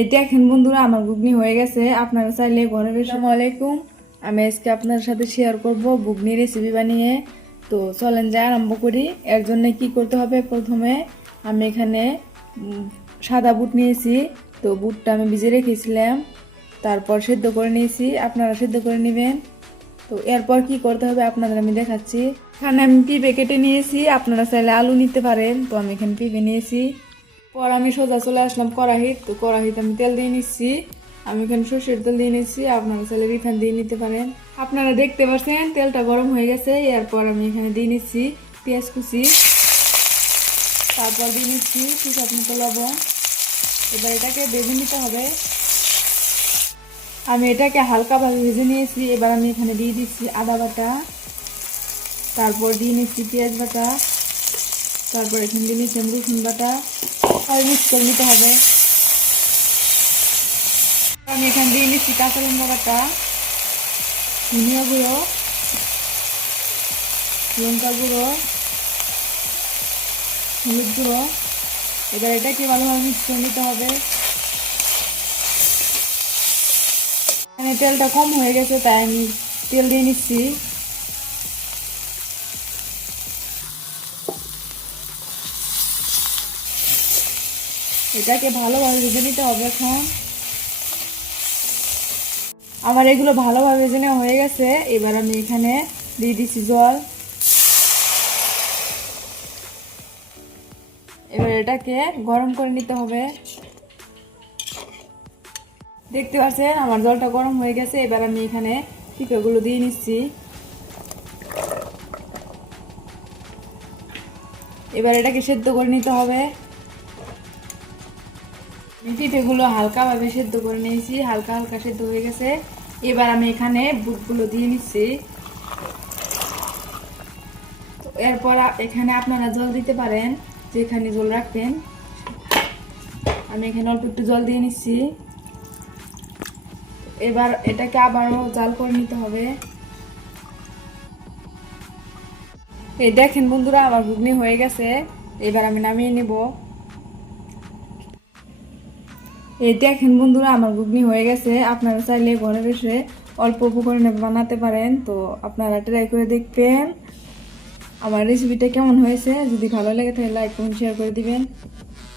এই দেখেন বন্ধুরা, আমার ঘুগনি হয়ে গেছে। আপনারা চাইলে ঘরে বসে। আসসালামু আলাইকুম। আমি আজকে আপনার সাথে শেয়ার করব ঘুগনি রেসিপি বানিয়ে। তো চলেন যাই আরম্ভ করি। এর জন্য কি করতে হবে, প্রথমে আমি এখানে সাদা বুট নিয়েছি। তো বুটটা আমি ভিজে রেখেছিলাম, তারপর সেদ্ধ করে নিয়েছি। আপনারা সেদ্ধ করে নেবেন। তো এরপর কি করতে হবে আপনাদের আমি দেখাচ্ছি। এখানে আমি পিঁপে কেটে নিয়েছি, আপনারা চাইলে আলু নিতে পারেন। তো আমি এখানে পিঁপে নিয়েছি। পর আমি সোজা চলে আসলাম কড়াইতে। তো কড়াইতে আমি তেল দিয়ে নিচ্ছি। আমি এখানে সর্ষের তেল দিয়ে নিচ্ছি, আপনারা চাইলে রিফাইন দিয়ে নিতে পারেন। আপনারা দেখতে পাচ্ছেন তেলটা গরম হয়ে গেছে। এরপর আমি এখানে দিয়ে নিচ্ছি পেঁয়াজ কুচি, তারপর দিয়ে নিচ্ছি স্বাদ মতো লবণ। এবার এটাকে ভেজে নিতে হবে। আমি এটাকে হালকাভাবে ভেজে নিয়েছি। এবার আমি এখানে দিয়ে দিচ্ছি আদা বাটা, তারপর দিয়ে নিচ্ছি পেঁয়াজ বাটা, তারপর এখানে দিয়ে নিচ্ছি রসুন বাটা। আর মিক্স করে নিতে হবে। আমি এখানে দিয়ে নিচ্ছি কাঁচা লঙ্কা বাটা, ধনিয়া গুঁড়ো, লঙ্কা গুঁড়ো, হলুদ গুঁড়ো। এবার এটাকে ভালোভাবে মিক্স করে নিতে হবে। এখানে তেলটা কম হয়ে গেছে, তাই আমি তেল দিয়ে নিচ্ছি। এটাকে ভালোভাবে ভেজে নিতে হবে। এখন আমার এগুলো ভালোভাবে ভেজে নেওয়া হয়ে গেছে। এবার আমি এখানে দিয়ে দিচ্ছি জল। এবার এটাকে গরম করে নিতে হবে। দেখতে পাচ্ছেন আমার জলটা গরম হয়ে গেছে। এবার আমি এখানে পিঁপেগুলো দিয়ে নিচ্ছি। এবার এটাকে সেদ্ধ করে নিতে হবে। পিঁপেগুলো হালকাভাবে সেদ্ধ করে নিয়েছি, হালকা হালকা সেদ্ধ হয়ে গেছে। এবার আমি এখানে বুটগুলো দিয়ে নিচ্ছি। তো এরপর এখানে আপনারা জল দিতে পারেন, যেখানে জল রাখবেন। আমি এখানে অল্প একটু জল দিয়ে নিচ্ছি। এবার এটাকে আবারও জাল করে নিতে হবে। এই দেখেন বন্ধুরা, আমার ঘুগনি হয়ে গেছে। এবার আমি নামিয়ে নেব। এই দেখেন বন্ধুরা, আমার ঘুগনি হয়ে গেছে। আপনারা চাইলে ঘরে বসে অল্প উপকরণে বানাতে পারেন। তো আপনারা ট্রাই করে দেখবেন আমার রেসিপিটা কেমন হয়েছে। যদি ভালো লাগে তাহলে লাইক কমেন্ট শেয়ার করে দিবেন।